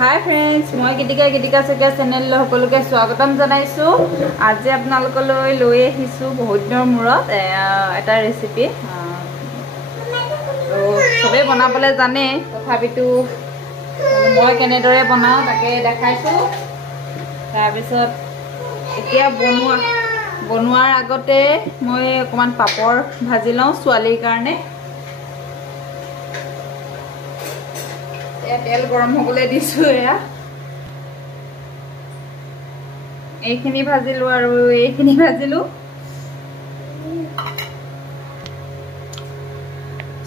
Hi friends मैं गीतिका Saikia channel सकलोके स्वागतम जानाइছো आज आपनालोकলৈ লৈ আহিছো বহুত দিনৰ মূৰত এটা ৰেচিপি তো সবে বনাবলৈ জানে তথাপিতো মই কেনেদৰে বনাও তাকে দেখাইছো তাৰ পিছত এতিয়া বনোৱাৰ আগতে মই অকমান পাপৰ ভাজি লওঁ ছোৱালীৰ কাৰণে तेल गरम होबले दिसु या एखिनि भाजिलु आरो एखिनि भाजिलु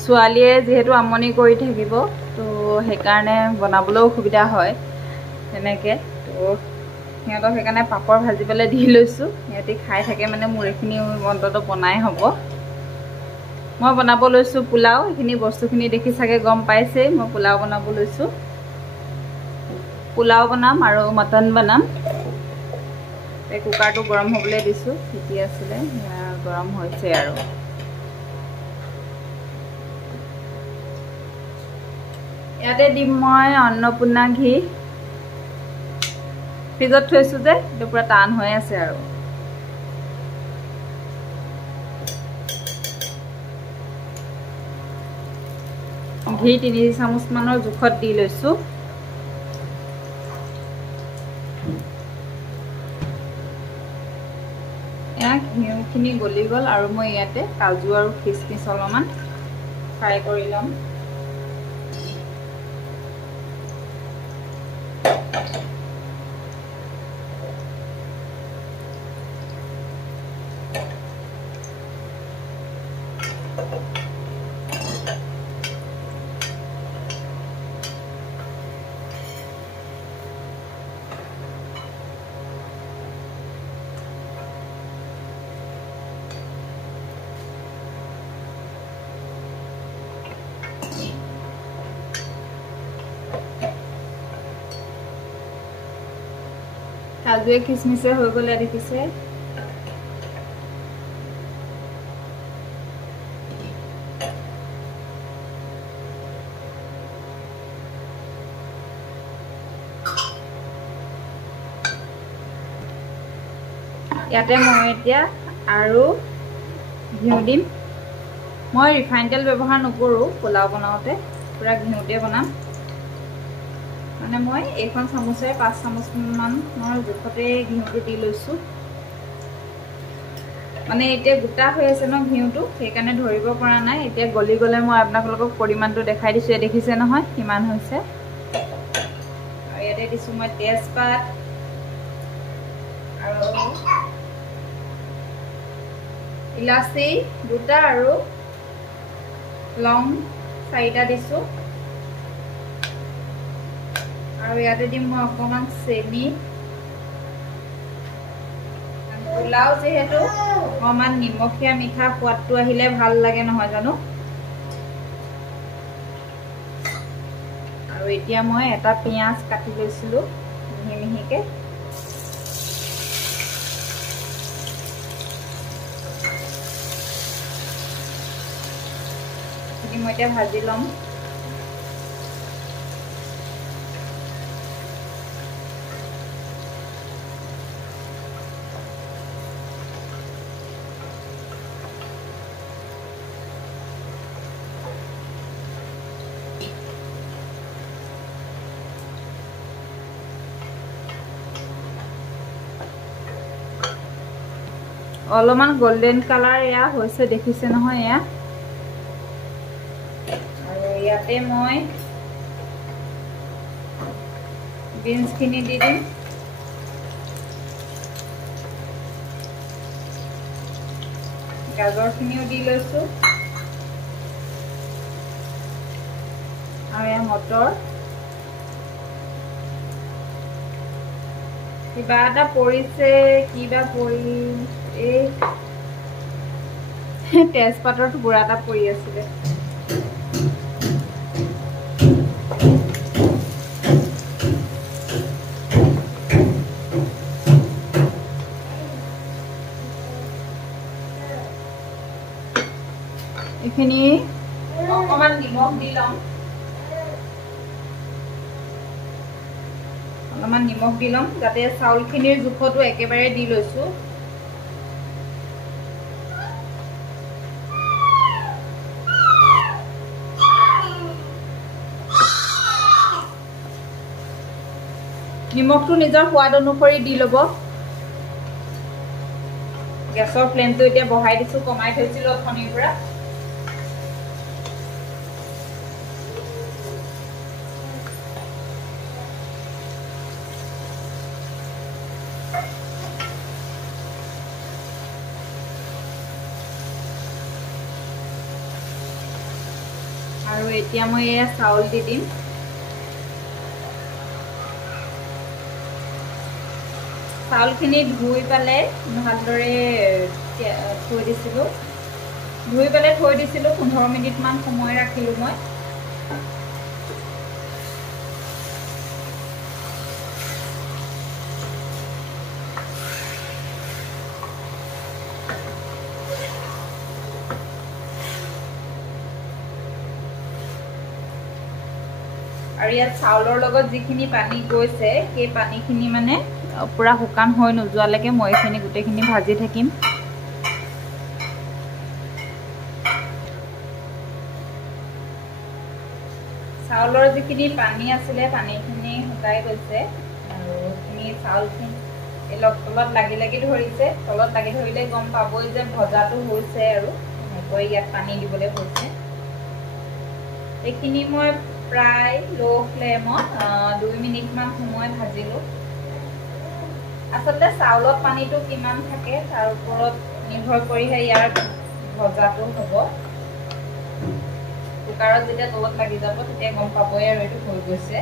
सुवालिए जेहेतु आमनी करि থাকিব तो हे कारणे बनाबलो सुविधा হয় এনেকে तो हियातो हे कारणे पापड़ भाजिबले দি লৈছো ইয়াতে খাই থাকে মানে মোৰ এখিনি অন্তত বনাই হ'ব মই বনাব লৈছো পোলাও এখিনি বস্তুখিনি দেখি সাগে গম পাইছে মই পোলাও বনাব লৈছো পোলাও বনাম আৰু মটন বনাম এই কুকাৰটো গৰম হ'বলে দিছো ঠিকি আছিল গৰম হৈছে আৰু ইয়াতে দিম মই অন্নপূৰ্ণা ঘি ফ্ৰিজত থৈছো যে এটা পুৰা টান হৈ আছে আৰু घी 3 চামুচ মানৰ জুখত দি লৈছো या ঘিউখিনি গলি গল আৰু মই ইয়াতে কাজু আৰু কিচমিচ অলমান ফ্ৰাই কৰি লম काजुए किसमिसे हो गले देखिसे याते মই এতিয়া আৰু ঘিউ দিম মই ৰিফাইন তেল ব্যৱহাৰ নকৰো পোলাও বনাওতে পুৰা ঘিউতে বনাম মানে মই এখন চামুচে 5 চামুচ মান মই জুখতে ঘিউটো দি লৈছো মানে এতিয়া গুটা হৈ আছে ন ঘিউটো সেই কাৰণে ধৰিব পৰা নাই এতিয়া গলি গলে মই আপোনালোকক পৰিমাণটো দেখাই দিছো দেখিছে নহয় কিমান হৈছে আৰু ইয়াতে দিছো মই তেজপাত আৰু ইলাচি দুটা আৰু লং 4টা দিছো আৰু ইয়াতে দিম মই অকমান সেমি পোলাও যেহেতু অকমান নিমখীয়া মিঠা সোৱাদটো আহিলে ভাল লাগে নহয় জানো আৰু এতিয়া মই এটা পিয়াজ কাটি লৈছিলো মিহি মিহিকে এটি মই এটা ভাজি লম অলমান গোল্ডেন কালার ইয়া হৈছে দেখিছে নহয় ইয়া আৰু ইয়াতে মই বিনছ খিনি দি দিম গাজৰ খিনিও দি লৈছো আৰু ইয়া মটৰ কিবা এটা পৰিছে কিবা পৰি এই তেজপাতৰ টুকুৰা এটা পৰি আছিল এখিনি অকমান নিমখ দি লম অলপমান নিমখ দি ল'ম যাতে চাউলখিনিৰ জোখটো একেবাৰে দি লৈছোঁ। নিমখটো নিজৰ সোৱাদ অনুসৰি দি ল'ব। গেছৰ ফ্লেমটো এতিয়া বঢ়াই দিছোঁ, কমাই থৈছিলোঁ অথনিৰ পৰা। আৰু এতিয়া মই এয়া চাউল দি দিম। চাউলখিনি ধুই পেলাই ভালদৰে থৈ দিছিলোঁ। 15 মিনিটমান সময় ৰাখিলোঁ মই। আৰু ইয়াত চাউলৰ লগত যিখিনি পানী গৈছে সেই পানীখিনি মানে পুৰা শুকান হৈ নোযোৱালৈকে মই এইখিনি গোটেইখিনি ভাজি থাকিম। চাউলৰ যিখিনি পানী আছিলে পানীখিনি শুকাই গৈছে আৰু এইখিনি চাউলখিনি তলত লাগি ধৰিছে। তলত লাগি ধৰিলে গম পাবই যে ভজাটো হৈছে আৰু এনেকৈ ইয়াত পানী দিবলৈ হৈছে। এইখিনি মই প্ৰায় লো ফ্লেমত 2 মিনিটমান সময় ভাজিলোঁ। আচলতে চাউলত পানীটো কিমান থাকে তাৰ ওপৰত নিৰ্ভৰ কৰিহে ইয়াৰ ভজাটো হ'ব। কুকাৰত যেতিয়া তলত লাগি যাব তেতিয়া গম পাবই আৰু এইটো হৈ গৈছে।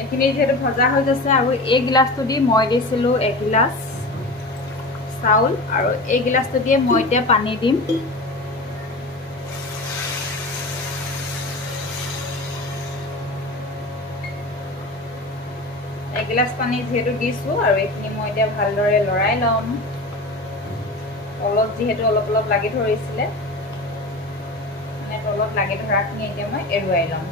এইখিনি যিহেতু ভজা হৈ গৈছে আৰু এই গিলাচটো দি মই দিছিলোঁ 1 গিলাচ চাউল আৰু এই গিলাচটো দিয়ে মই এতিয়া পানী দিম। এগিলাচ পানী যিহেতু দিছোঁ আৰু এইখিনি মই এতিয়া ভালদৰে লৰাই ল'ম। তলত যিহেতু অলপ লাগি ধৰিছিলে মানে তলত লাগি ধৰাখিনি এতিয়া মই এৰুৱাই ল'ম।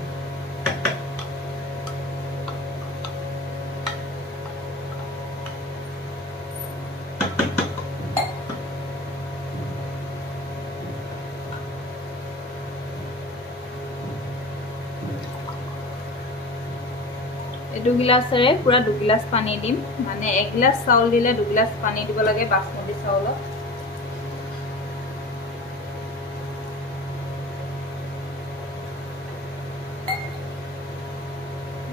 এই 2 গিলাচেৰে পুৰা 2 গিলাচ পানী দিম। মানে 1 গিলাচ চাউল দিলে 2 গিলাচ পানী দিব লাগে বাসমতি চাউলত।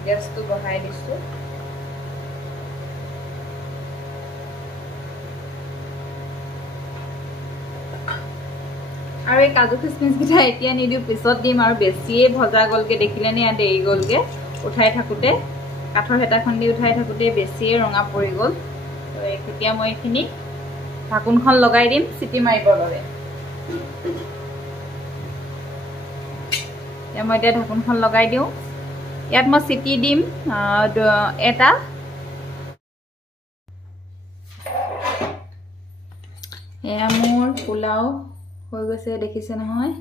গেছটো বঢ়াই দিছোঁ। আৰু এই কাজু খিচমিচকেইটা এতিয়া নিদিওঁ, পিছত দিম। আৰু বেছিয়ে ভজা গ'লগে দেখিলে নে, ইয়াত দেৰি গ'লগে উঠাই থাকোঁতে, কাঠৰ হেতাখন দি উঠাই থাকোঁতে বেছিয়ে ৰঙা পৰি গ'ল। তো এতিয়া মই এইখিনি ঢাকোনখন লগাই দিম চিটি মাৰিবৰ বাবে। মই এতিয়া ঢাকোনখন লগাই দিওঁ। ইয়াত মই চিটি দিম 1টা। এয়া মোৰ পোলাও হৈ গৈছে, দেখিছে নহয়।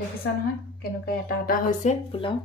দেখিছা নহয় কেনেকৈ এটা হৈছে পোলাও।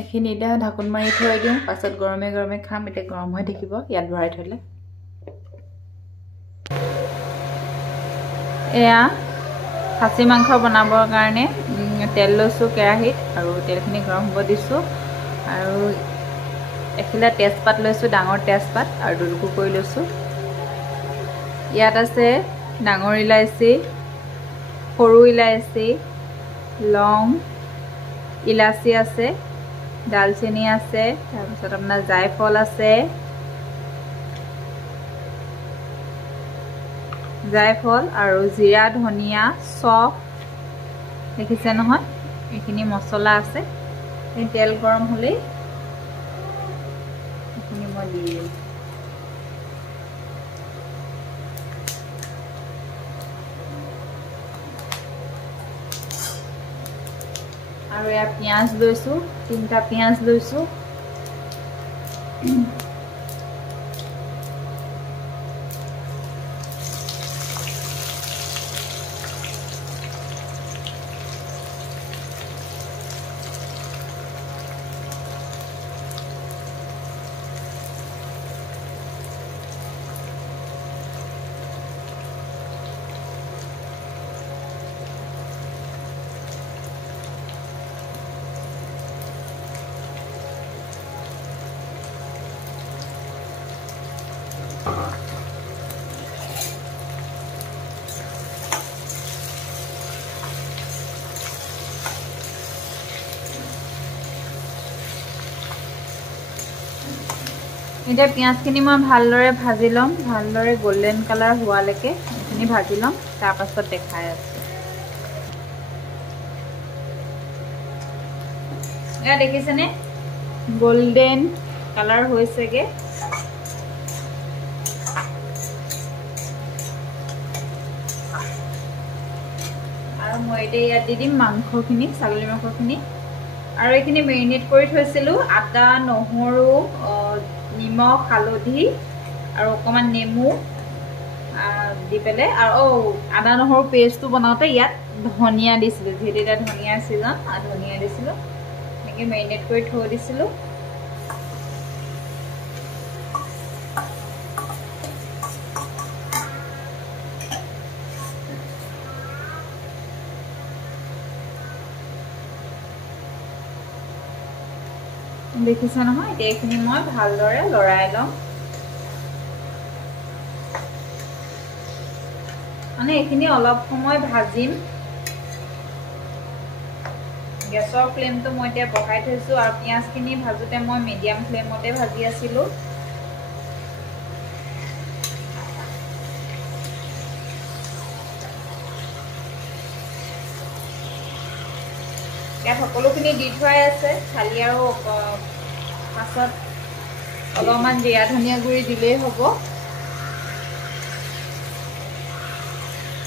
এইখিনি এতিয়া ঢাকোন মাৰি থৈ দিওঁ, পাছত গৰমে গৰমে খাম। এতিয়া গৰম হৈ থাকিব ইয়াত ভৰাই থ'লে। এয়া খাচী মাংস বনাবৰ কাৰণে তেল লৈছোঁ কেৰাহীত, আৰু তেলখিনি গৰম হ'ব দিছোঁ। আৰু এখিলা তেজপাত লৈছোঁ, ডাঙৰ তেজপাত, আৰু দুটুকুৰ কৰি লৈছোঁ। ইয়াত আছে ডাঙৰ ইলাচি, সৰু ইলাচি, লং, ইলাচি আছে, ডালচেনি আছে, তাৰপিছত আপোনাৰ জায়ফল আছে, জায়ফল আৰু জিৰা, ধনিয়া, চফ, দেখিছে নহয়, এইখিনি মছলা আছে। এই তেল গৰম হ'লেই এইখিনি মই দি দিম। আৰু এয়া পিঁয়াজ লৈছোঁ, 3টা পিঁয়াজ লৈছোঁ। এতিয়া পিঁয়াজখিনি মই ভালদৰে ভাজি ল'ম, ভালদৰে গোল্ডেন কালাৰ হোৱালৈকে এইখিনি ভাজি ল'ম, তাৰপাছত দেখাই আছোঁ। এয়া দেখিছেনে গোল্ডেন কালাৰ হৈছেগে। আৰু মই এতিয়া ইয়াত দি দিম মাংসখিনি, ছাগলী মাংসখিনি। আৰু এইখিনি মেৰিনেট কৰি থৈছিলোঁ, আদা, নহৰু, নিমখ, হালধি আৰু অকণমান নেমু দি পেলাই। আৰু আদা নহৰু পেষ্টটো বনাওঁতে ইয়াত ধনিয়া দিছিলোঁ, যিহেতু এতিয়া ধনিয়াৰ ছিজন, ধনিয়া দিছিলোঁ। এনেকৈ মেৰিনেট কৰি থৈ দিছিলোঁ। দেখিছে নহয়, এতিয়া এইখিনি মই ভালদৰে লৰাই ল'ম। মানে এইখিনি অলপ সময় ভাজিম। গেছৰ ফ্লেমটো মই এতিয়া বঢ়াই থৈছোঁ, আৰু পিঁয়াজখিনি ভাজোঁতে মই মিডিয়াম ফ্লেমতে ভাজি আছিলোঁ। ইয়াত সকলোখিনি দি থোৱাই আছে, খালি আৰু পাছত অলপমান জিৰা ধনিয়া গুড়ি দিলেই হ'ব।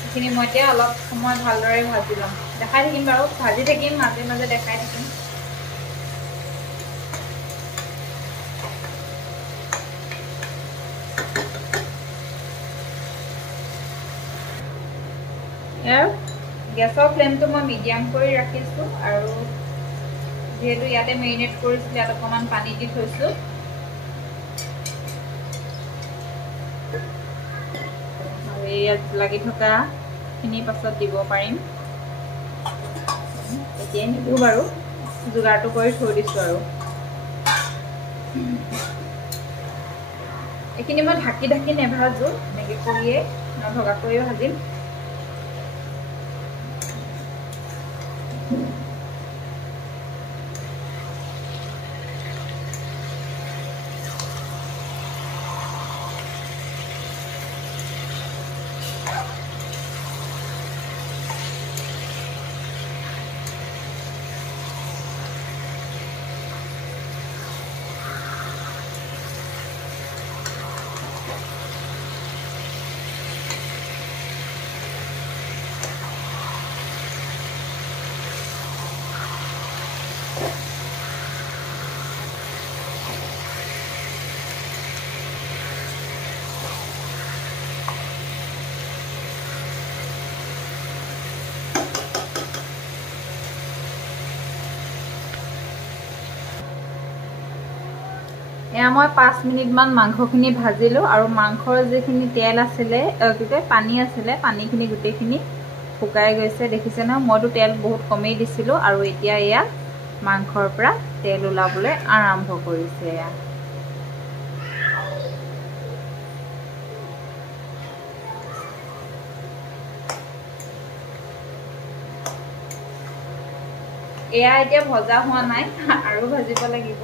এইখিনি মই এতিয়া অলপ সময় ভালদৰে ভাজি ল'ম, দেখাই থাকিম বাৰু, ভাজি থাকিম, মাজে মাজে দেখাই থাকিম। গেছৰ ফ্লেমটো মই মিডিয়াম কৰি ৰাখিছোঁ, আৰু যিহেতু ইয়াতে মেৰিনেট কৰিছিলোঁ, ইয়াত অকণমান পানী দি থৈছোঁ। আৰু ইয়াত লাগি থকাখিনি পাছত দিব পাৰিম, এতিয়াই নিদিওঁ বাৰু, যোগাৰটো কৰি থৈ দিছোঁ। আৰু এইখিনি মই ঢাকি ঢাকি নেভাজোঁ, এনেকৈ কৰিয়ে নভগাকৈয়ে ভাজিম। এয়া মই 5 মিনিটমান মাংসখিনি ভাজিলোঁ আৰু মাংসৰ যিখিনি তেল আছিলে গোটেই পানী আছিলে পানীখিনি গোটেইখিনি শুকাই গৈছে দেখিছে ন মইতো তেল বহুত কমেই দিছিলোঁ আৰু এতিয়া এয়া মাংসৰ পৰা তেল ওলাবলৈ আৰম্ভ কৰিছে এয়া এয়া এতিয়া ভজা হোৱা নাই আৰু ভাজিব লাগিব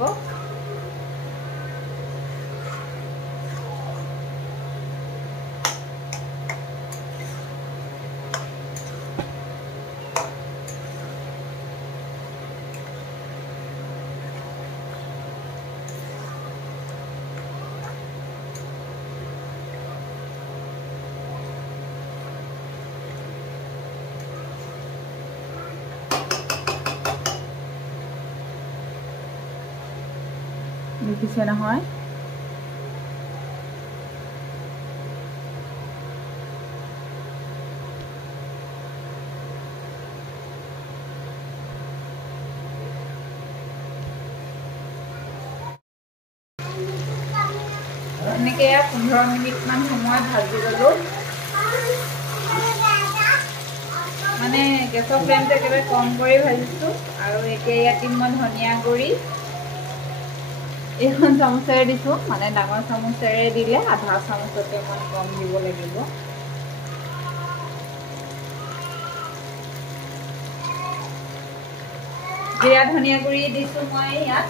দেখিছে নহয় এনেকৈ 15 মিনিটমান সময় ভাজি ল'লোঁ মানে গেছৰ ফ্লেমটো একেবাৰে কম কৰি ভাজিছোঁ আৰু এতিয়া ইয়াত দিম মই ধনিয়া গুড়ি এইখন চামুচেৰে দিছোঁ মানে ডাঙৰ চামুচেৰে দিলে আধা চামুচতকৈ অকণ কম দিব লাগিব জিৰা ধনিয়া গুড়ি দিছোঁ মই ইয়াত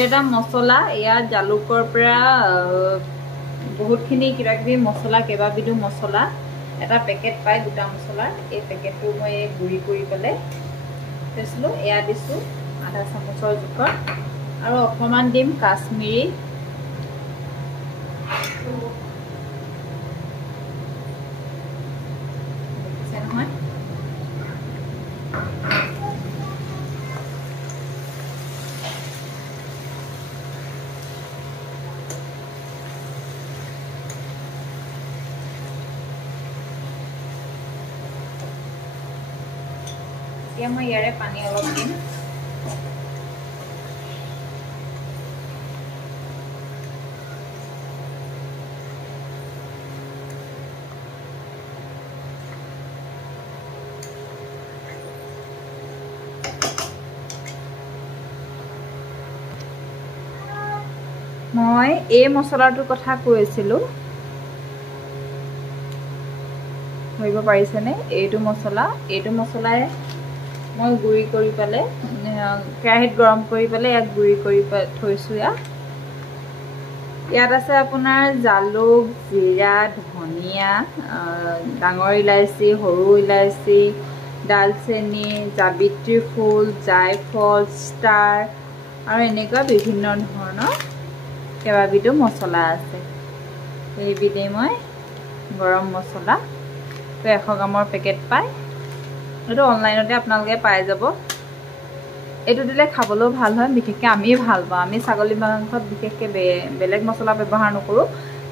এটা মছলা ইয়াত জালুকৰ পৰা বহুতখিনি কিবা কিবি মছলা কেইবাবিধো মছলা এটা পেকেট পায় গোটা মছলাৰ এই পেকেটটো মই গুড়ি কৰি পেলাই থৈছিলোঁ এয়া দিছোঁ আধা চামুচৰ জোখৰ আৰু অকণমান দিম কাশ্মীৰী দেখিছে নহয় এতিয়া মই ইয়াৰে পানী অলপ দিম মই এই মছলাটোৰ কথা কৈ আছিলোঁ ধৰিব পাৰিছেনে এইটো মছলাই মই গুড়ি কৰি পেলাই কেৰাহীত গৰম কৰি পেলাই ইয়াক গুড়ি কৰি থৈছোঁ ইয়াত আছে আপোনাৰ জালুক জিৰা ধনিয়া ডাঙৰ ইলাচি সৰু ইলাচি ডালচেনি জাবিত্ৰী ফুল জায়ফল ষ্টাৰ আৰু এনেকুৱা বিভিন্ন ধৰণৰ কেইবাবিধো মছলা আছে এইবিধেই মই গৰম মছলা 100 গ্ৰামৰ পেকেট পায় এইটো অনলাইনতে আপোনালোকে পাই যাব এইটো দিলে খাবলৈও ভাল হয় বিশেষকৈ আমি ভাল পাওঁ আমি ছাগলী মাংসত বিশেষকৈ বেলেগ মছলা ব্যৱহাৰ নকৰোঁ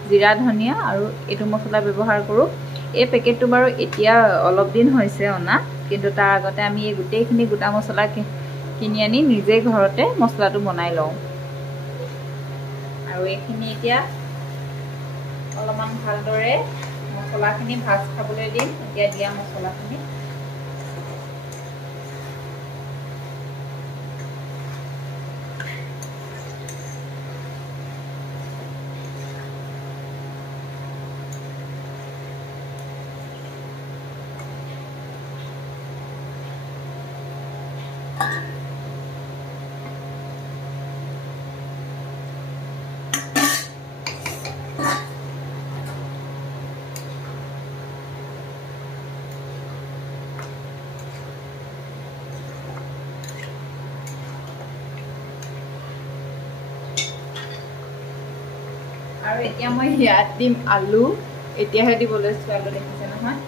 জিৰা ধনিয়া আৰু এইটো মছলা ব্যৱহাৰ কৰোঁ এই পেকেটটো বাৰু এতিয়া অলপ দিন হৈছে অনা কিন্তু তাৰ আগতে আমি এই গোটেইখিনি গোটা মছলা কিনি আনি নিজে ঘৰতে মছলাটো বনাই লওঁ আৰু এইখিনি এতিয়া অলপমান ভালদৰে মছলাখিনি ভাজ খাবলৈ দিম এতিয়া দিয়া মছলাখিনি আৰু এতিয়া মই ইয়াত দিম আলু এতিয়াহে দিব লৈছোঁ আলু দেখিছে নহয়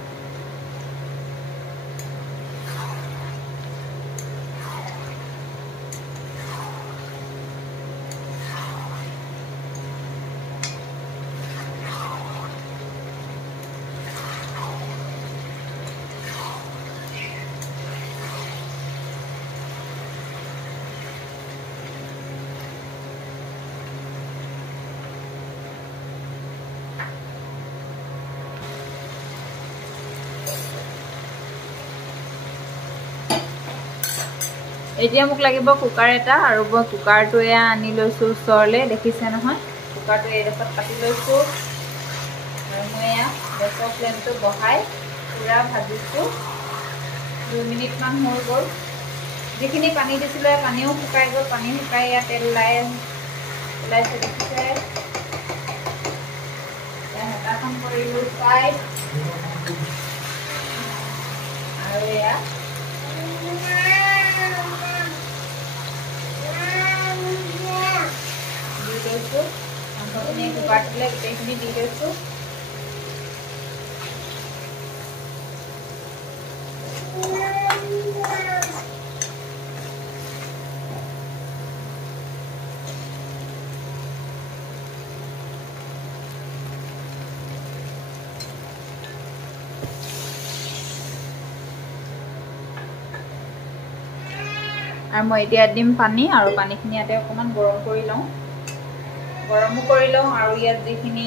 এতিয়া মোক লাগিব কুকাৰ এটা আৰু মই কুকাৰটো এয়া আনি লৈছোঁ ওচৰলৈ দেখিছে নহয় কুকাৰটো এইডোখৰত কাটি লৈছোঁ আৰু মই এয়া গেছৰ ফ্লেমটো বঢ়াই পুৰা ভাজিছোঁ 2 মিনিটমান হৈ গ'ল যিখিনি পানী দিছিলে পানীও শুকাই গ'ল পানী শুকাই ইয়াত তেল ওলাইছে দেখিছে হেতাখন কৰিলোঁ চাই আৰু এয়া দি লৈছোঁ মাংসখিনি কুকাৰটোলৈ গোটেইখিনি দি লৈছোঁ আৰু মই এতিয়া দিম পানী আৰু পানীখিনি ইয়াতে অকণমান গৰমো কৰি লওঁ আৰু ইয়াত যিখিনি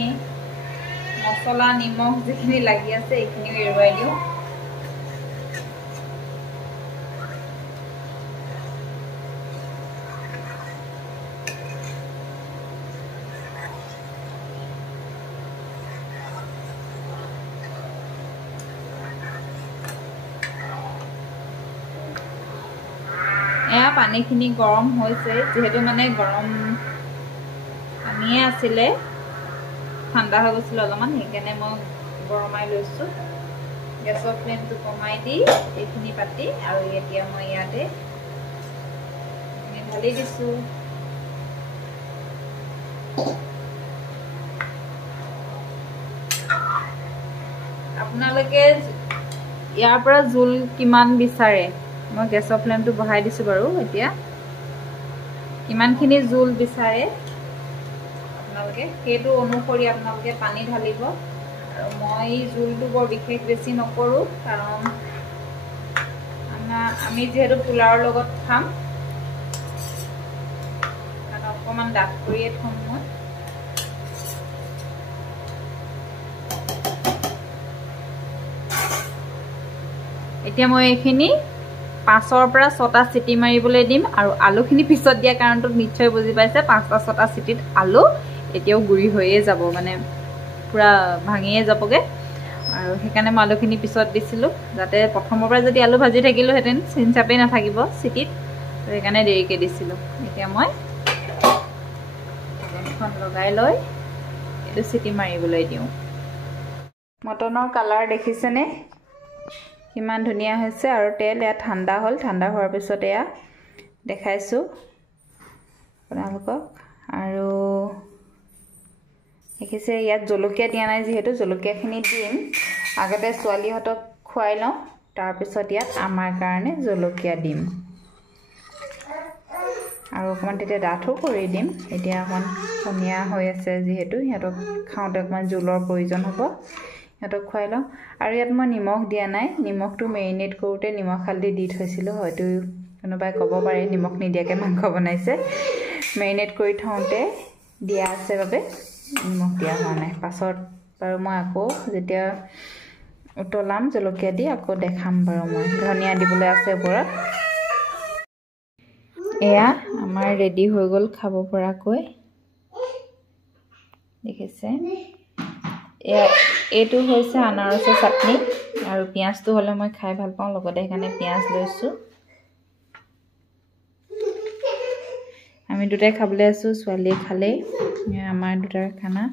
মছলা নিমখ যিখিনি লাগি আছে এইখিনিও এৰুৱাই দিওঁ এয়া পানীখিনি গৰম হৈছে যেহেতু মানে গৰম পানীয়ে আছিলে ঠাণ্ডা হৈ গৈছিল অলপমান সেইকাৰণে মই গৰমাই লৈছোঁ গেছৰ ফ্লেমটো কমাই দি এইখিনি পাতি আৰু এতিয়া মই ইয়াতে ঢালি দিছোঁ আপোনালোকে ইয়াৰ পৰা জোল কিমান বিচাৰে মই গেছৰ ফ্লেমটো বঢ়াই দিছোঁ বাৰু এতিয়া কিমানখিনি জোল বিচাৰে আপোনালোকে সেইটো অনুসৰি আপোনালোকে পানী ঢালিব আৰু মই জোলটো বৰ বিশেষ বেছি নকৰোঁ কাৰণ আমি যিহেতু পোলাওৰ লগত খাম কাৰণ অকণমান ডাঠ কৰিয়ে থ'ম মই এতিয়া মই এইখিনি 5ৰ পৰা 6টা চিটি মাৰিবলৈ দিম আৰু আলুখিনি পিছত দিয়া কাৰণটো নিশ্চয় বুজি পাইছে 5টা 6টা চিটিত আলু এতিয়াও গুৰি হৈয়ে যাব মানে পুৰা ভাঙিয়ে যাবগে আৰু সেইকাৰণে মই আলুখিনি পিছত দিছিলোঁ যাতে প্ৰথমৰ পৰা যদি আলু ভাজি থাকিলোহেঁতেন চিন চাপেই নাথাকিব চিটিত তো সেইকাৰণে দেৰিকৈ দিছিলোঁ এতিয়া মই ঢাকনখন লগাই লৈ এইটো চিটি মাৰিবলৈ দিওঁ মটনৰ কালাৰ দেখিছেনে কিমান ধুনীয়া হৈছে আৰু তেল এয়া ঠাণ্ডা হ'ল ঠাণ্ডা হোৱাৰ পিছত এয়া দেখাইছোঁ আপোনালোকক আৰু দেখিছে ইয়াত জলকীয়া দিয়া নাই যিহেতু জলকীয়াখিনি দিম আগতে ছোৱালীহঁতক খুৱাই লওঁ তাৰপিছত ইয়াত আমাৰ কাৰণে জলকীয়া দিম আৰু অকণমান তেতিয়া ডাঠো কৰি দিম এতিয়া অকণমান ধুনীয়া হৈ আছে যিহেতু সিহঁতক খাওঁতে অকণমান জোলৰ প্ৰয়োজন হ'ব সিহঁতক খুৱাই লওঁ আৰু ইয়াত মই নিমখ দিয়া নাই নিমখটো মেৰিনেট কৰোঁতে নিমখ হালধি দি থৈছিলোঁ হয়তো কোনোবাই ক'ব পাৰে নিমখ নিদিয়াকৈ মাংস বনাইছে মেৰিনেট কৰি থওঁতে দিয়া আছে বাবে নিমখ দিয়া হোৱা নাই পাছত বাৰু মই আকৌ যেতিয়া উতলাম জলকীয়া দি আকৌ দেখাম বাৰু মই ধনিয়া দিবলৈ আছে ওপৰত এয়া আমাৰ ৰেডি হৈ গ'ল খাব পৰাকৈ দেখিছে এইটো হৈছে আনাৰসৰ চাটনি আৰু পিঁয়াজটো হ'লে মই খাই ভাল পাওঁ লগতে সেইকাৰণে পিঁয়াজ লৈছোঁ আমি দুটাই খাবলৈ আছোঁ ছোৱালীয়ে খালেই আমাৰ দুটাৰ খানা